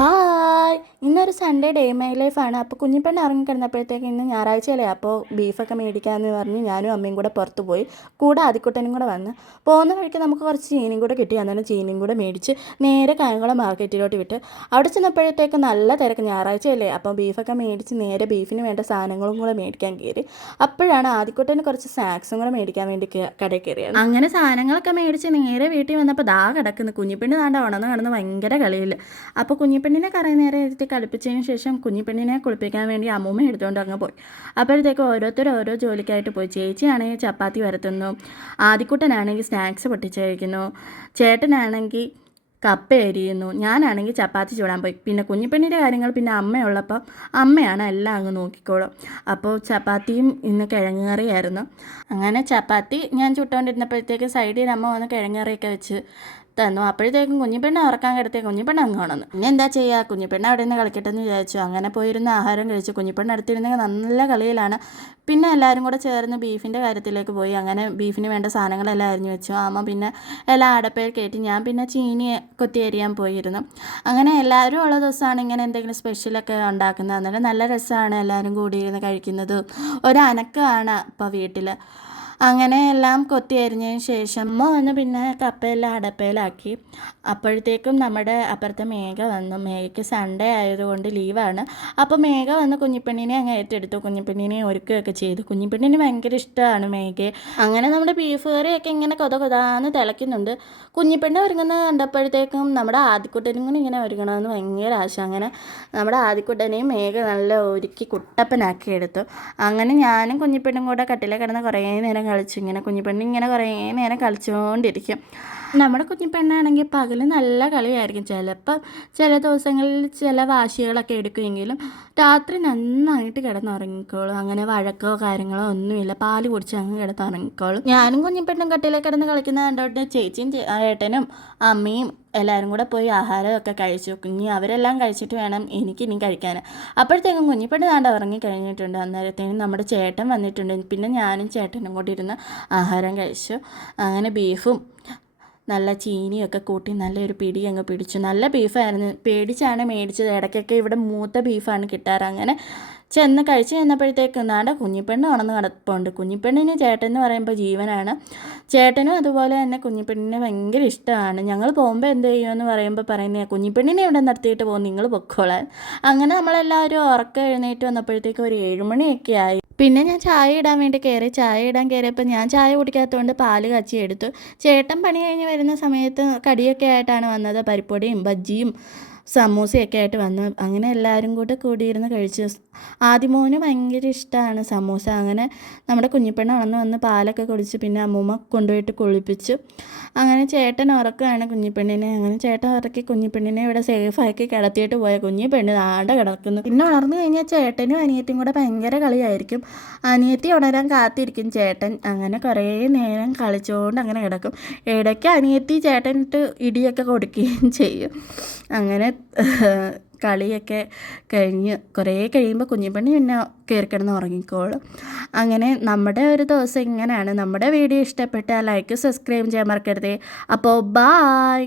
Hi, ഇന്നൊരു Sunday day my ലൈഫാണ്. അപ്പോൾ കുഞ്ഞിപ്പെണ്ണ് ഇറങ്ങിക്കിടന്നപ്പോഴത്തേക്ക് ഇന്ന് ഞായറാഴ്ചയല്ലേ, അപ്പോൾ ബീഫൊക്കെ മേടിക്കാമെന്ന് പറഞ്ഞ് ഞാനും അമ്മയും കൂടെ പുറത്ത് പോയി. കൂടെ ആദിക്കുട്ടനും കൂടെ വന്ന് പോകുന്ന വഴിക്ക് നമുക്ക് കുറച്ച് ചീനിയും കൂടെ കിട്ടി. അന്നേരം ചീനിയും കൂടെ മേടിച്ച് നേരെ കായംകുളം മാർക്കറ്റിലോട്ട് വിട്ട് അവിടെ ചെന്നപ്പോഴത്തേക്ക് നല്ല തിരക്ക്. ഞായറാഴ്ചയല്ലേ, അപ്പോൾ ബീഫൊക്കെ മേടിച്ച് നേരെ ബീഫിന് വേണ്ട സാധനങ്ങളും കൂടെ മേടിക്കാൻ കയറി. അപ്പോഴാണ് ആദിക്കുട്ടന് കുറച്ച് സ്നാക്സും കൂടെ മേടിക്കാൻ വേണ്ടി കടയിൽ കയറിയത്. അങ്ങനെ സാധനങ്ങളൊക്കെ മേടിച്ച് നേരെ വീട്ടിൽ വന്നപ്പോൾ ദാ കിടക്കുന്നു കുഞ്ഞിപ്പെണ്ണ്. താണ്ട ഉണർന്ന് കിടന്ന് ഭയങ്കര കളിയിൽ. അപ്പോൾ കുഞ്ഞിപ്പെണ്ണിനെ കറങ്ങി നേരെ ഇരുത്തി കളിപ്പിച്ചതിന് ശേഷം കുഞ്ഞിപ്പെണ്ണിനെ കുളിപ്പിക്കാൻ വേണ്ടി അമ്മൂമ്മ എടുത്തുകൊണ്ട് അങ്ങ് പോയി. അപ്പോഴത്തേക്ക് ഓരോരുത്തർ ഓരോ ജോലിക്കായിട്ട് പോയി. ചേച്ചിയാണെങ്കിൽ ചപ്പാത്തി വരത്തുന്നു, ആദിക്കുട്ടനാണെങ്കിൽ സ്നാക്സ് പൊട്ടിച്ച് കഴിക്കുന്നു, ചേട്ടനാണെങ്കിൽ കപ്പ എരിയുന്നു, ഞാനാണെങ്കിൽ ചപ്പാത്തി ചൂടാൻ പോയി. പിന്നെ കുഞ്ഞിപ്പെണ്ണിൻ്റെ കാര്യങ്ങൾ പിന്നെ അമ്മയുള്ളപ്പം അമ്മയാണ് എല്ലാം അങ്ങ് നോക്കിക്കോളും. അപ്പോൾ ചപ്പാത്തിയും ഇന്ന് കിഴങ്ങ് കറിയായിരുന്നു. അങ്ങനെ ചപ്പാത്തി ഞാൻ ചുട്ടുകൊണ്ടിരുന്നപ്പോഴത്തേക്ക് സൈഡിൽ അമ്മ വന്ന് കിഴങ്ങ് കറിയൊക്കെ വെച്ച് തന്നു. അപ്പോഴത്തേക്കും കുഞ്ഞിപ്പെണ്ണ ഉറക്കാൻ കിടത്തിയ കുഞ്ഞിപ്പെണ്ണ അങ്ങ് ഉണർന്നു. പിന്നെ എന്താ ചെയ്യുക, കുഞ്ഞിപ്പെണ്ണ അവിടെ നിന്ന് കളിക്കട്ടെന്ന് വിചാരിച്ചു. അങ്ങനെ പോയിരുന്ന ആഹാരം കഴിച്ചു. കുഞ്ഞിപ്പെണ്ണ അടുത്തിരുന്നെങ്കിൽ നല്ല കളിയിലാണ്. പിന്നെ എല്ലാവരും കൂടെ ചേർന്ന് ബീഫിൻ്റെ കാര്യത്തിലേക്ക് പോയി. അങ്ങനെ ബീഫിന് വേണ്ട സാധനങ്ങളെല്ലാം അരിഞ്ഞു വെച്ചു. അമ്മ പിന്നെ എല്ലാം അടപ്പയിൽ കയറ്റി, ഞാൻ പിന്നെ ചീനി കൊത്തി അരിയാൻ പോയിരുന്നു. അങ്ങനെ എല്ലാവരും ഉള്ള ദിവസമാണ് ഇങ്ങനെ എന്തെങ്കിലും സ്പെഷ്യലൊക്കെ ഉണ്ടാക്കുന്നത്. അന്നേരം നല്ല രസമാണ് എല്ലാവരും കൂടിയിരുന്ന് കഴിക്കുന്നത്. ഒരനക്കമാണ് ഇപ്പോൾ വീട്ടിൽ. അങ്ങനെ എല്ലാം കൊത്തി അരിഞ്ഞതിന് ശേഷം അമ്മ വന്ന് പിന്നെ കപ്പയെല്ലാം അടപ്പയിലാക്കി. അപ്പോഴത്തേക്കും നമ്മുടെ അപ്പുറത്തെ മേഘ വന്നു. മേഘയ്ക്ക് സൺഡേ ആയതുകൊണ്ട് ലീവാണ്. അപ്പോൾ മേഘ വന്ന് കുഞ്ഞിപ്പെണ്ണിനെ അങ്ങ് ഏറ്റെടുത്തു. കുഞ്ഞിപ്പെണ്ണിനെ ഒരുക്കുകയൊക്കെ ചെയ്തു. കുഞ്ഞിപ്പെണ്ണിന് ഭയങ്കര ഇഷ്ടമാണ് മേഘയെ. അങ്ങനെ നമ്മുടെ ബീഫ് കറിയൊക്കെ ഇങ്ങനെ കൊതാന്ന് തിളയ്ക്കുന്നുണ്ട്. കുഞ്ഞിപ്പെണ്ണ് ഒരുങ്ങുന്നത് കണ്ടപ്പോഴത്തേക്കും നമ്മുടെ ആദിക്കുട്ടനും കൂടി ഇങ്ങനെ ഒരുങ്ങണമെന്ന് ഭയങ്കര ആശ. അങ്ങനെ നമ്മുടെ ആദിക്കുട്ടനെയും മേഘ നല്ല ഒരുക്കി കുട്ടപ്പനാക്കി എടുത്തു. അങ്ങനെ ഞാനും കുഞ്ഞിപ്പെണ്ണും കൂടെ കട്ടിലെ കിടന്ന് കുറേ നേരം കളിച്ചു. ഇങ്ങനെ കുഞ്ഞിപ്പെണ്ണ് ഇങ്ങനെ കുറേ നേരം കളിച്ചുകൊണ്ടിരിക്കും. നമ്മുടെ കുഞ്ഞിപ്പെണ്ണാണെങ്കിൽ പകൽ നല്ല കളിയായിരിക്കും. ചില ദിവസങ്ങളിൽ ചില വാശികളൊക്കെ എടുക്കുമെങ്കിലും രാത്രി നന്നായിട്ട് കിടന്നുറങ്ങിക്കോളും. അങ്ങനെ വഴക്കോ കാര്യങ്ങളോ ഒന്നുമില്ല, പാല് കുടിച്ച് അങ്ങ് കിടന്നുറങ്ങിക്കോളും. ഞാനും കുഞ്ഞിപ്പെണ്ണും കട്ടിലേക്ക് കിടന്ന് കളിക്കുന്നത് കണ്ടോട്ട് ചേച്ചിയും ഏട്ടനും അമ്മയും എല്ലാവരും കൂടെ പോയി ആഹാരമൊക്കെ കഴിച്ചു. അവരെല്ലാം കഴിച്ചിട്ട് വേണം എനിക്കിനി കഴിക്കാൻ. അപ്പോഴത്തേക്കും കുഞ്ഞിപ്പെണ്ണ് താണ്ട ഉറങ്ങി കഴിഞ്ഞിട്ടുണ്ട്. അന്നേരത്തേനും നമ്മുടെ ചേട്ടൻ വന്നിട്ടുണ്ട്. പിന്നെ ഞാനും ചേട്ടനും കൂടി ഇരുന്ന് ആഹാരം കഴിച്ചു. അങ്ങനെ ബീഫും നല്ല ചീനിയൊക്കെ കൂട്ടി നല്ലൊരു പിടി അങ്ങ് പിടിച്ചു. നല്ല ബീഫായിരുന്നു. പേടിച്ചാണ് മേടിച്ചത്. ഇടയ്ക്കൊക്കെ ഇവിടെ മൂത്ത ബീഫാണ് കിട്ടാറ്. അങ്ങനെ ചെന്ന് കഴിച്ച് ചെന്നപ്പോഴത്തേക്ക് നാണ്ട കുഞ്ഞിപ്പെണ്ണ് ഉണർന്ന് കിടപ്പുണ്ട്. കുഞ്ഞിപ്പെണ്ണിന് ചേട്ടൻ എന്ന് പറയുമ്പോൾ ജീവനാണ്. ചേട്ടനും അതുപോലെ തന്നെ കുഞ്ഞിപ്പെണ്ണിനെ ഭയങ്കര ഇഷ്ടമാണ്. ഞങ്ങൾ പോകുമ്പോൾ എന്ത് ചെയ്യുമെന്ന് പറയുമ്പോൾ പറയുന്നത്, കുഞ്ഞിപ്പെണ്ണിനെ ഇവിടെ നിർത്തിയിട്ട് പോകും, നിങ്ങൾ പൊക്കോളാൻ. അങ്ങനെ നമ്മളെല്ലാവരും ഉറക്കം എഴുന്നേറ്റ് വന്നപ്പോഴത്തേക്ക് ഒരു 7 മണിയൊക്കെ ആയി. പിന്നെ ഞാൻ ചായ ഇടാൻ വേണ്ടി ചായ ഇടാൻ കയറിയപ്പോൾ ഞാൻ ചായ കുടിക്കാത്തതുകൊണ്ട് പാല് കാച്ചി എടുത്തു. ചേട്ടൻ പണി കഴിഞ്ഞ് വരുന്ന സമയത്ത് കടിയൊക്കെ ആയിട്ടാണ് വന്നത്. പരിപ്പൊടിയും ബജ്ജിയും സമൂസയൊക്കെ ആയിട്ട് വന്നു. അങ്ങനെ എല്ലാവരും കൂടെ കൂടിയിരുന്ന് കഴിച്ചു. ആദിമോന് ഭയങ്കര ഇഷ്ടമാണ് സമൂസ. അങ്ങനെ നമ്മുടെ കുഞ്ഞിപ്പെണ്ണ് വന്ന് പാലൊക്കെ കുടിച്ച് പിന്നെ അമ്മൂമ്മ കൊണ്ടുപോയിട്ട് കുളിപ്പിച്ചു. അങ്ങനെ ചേട്ടൻ ഉറക്കുകയാണ് കുഞ്ഞിപ്പെണ്ണിനെ. അങ്ങനെ ചേട്ടൻ ഉറക്കി കുഞ്ഞിപ്പെണ്ണിനെ ഇവിടെ സേഫാക്കി കിടത്തിയിട്ട് പോയ കുഞ്ഞിപ്പെണ്ണ് ആടെ കിടക്കുന്നു. പിന്നെ ഉണർന്നു കഴിഞ്ഞാൽ ചേട്ടനും അനിയത്തിയും കൂടെ ഭയങ്കര കളിയായിരിക്കും. അനിയത്തി ഉണരാൻ കാത്തിരിക്കും ചേട്ടൻ. അങ്ങനെ കുറേ നേരം കളിച്ചുകൊണ്ട് അങ്ങനെ കിടക്കും. ഇടയ്ക്ക് അനിയത്തി ചേട്ടനിട്ട് ഇടിയൊക്കെ കൊടുക്കുകയും ചെയ്യും. അങ്ങനെ കളിയൊക്കെ കഴിഞ്ഞ് കുറേ കഴിയുമ്പോൾ കുഞ്ഞിപ്പെണ്ണ് പിന്നെ കയറി കിടന്ന് ഉറങ്ങിക്കോളും. അങ്ങനെ നമ്മുടെ ഒരു ദിവസം ഇങ്ങനെയാണ്. നമ്മുടെ വീഡിയോ ഇഷ്ടപ്പെട്ടാൽ ലൈക്ക് സബ്സ്ക്രൈബ് ചെയ്യാൻ മറക്കരുതേ. അപ്പോൾ ബായ്.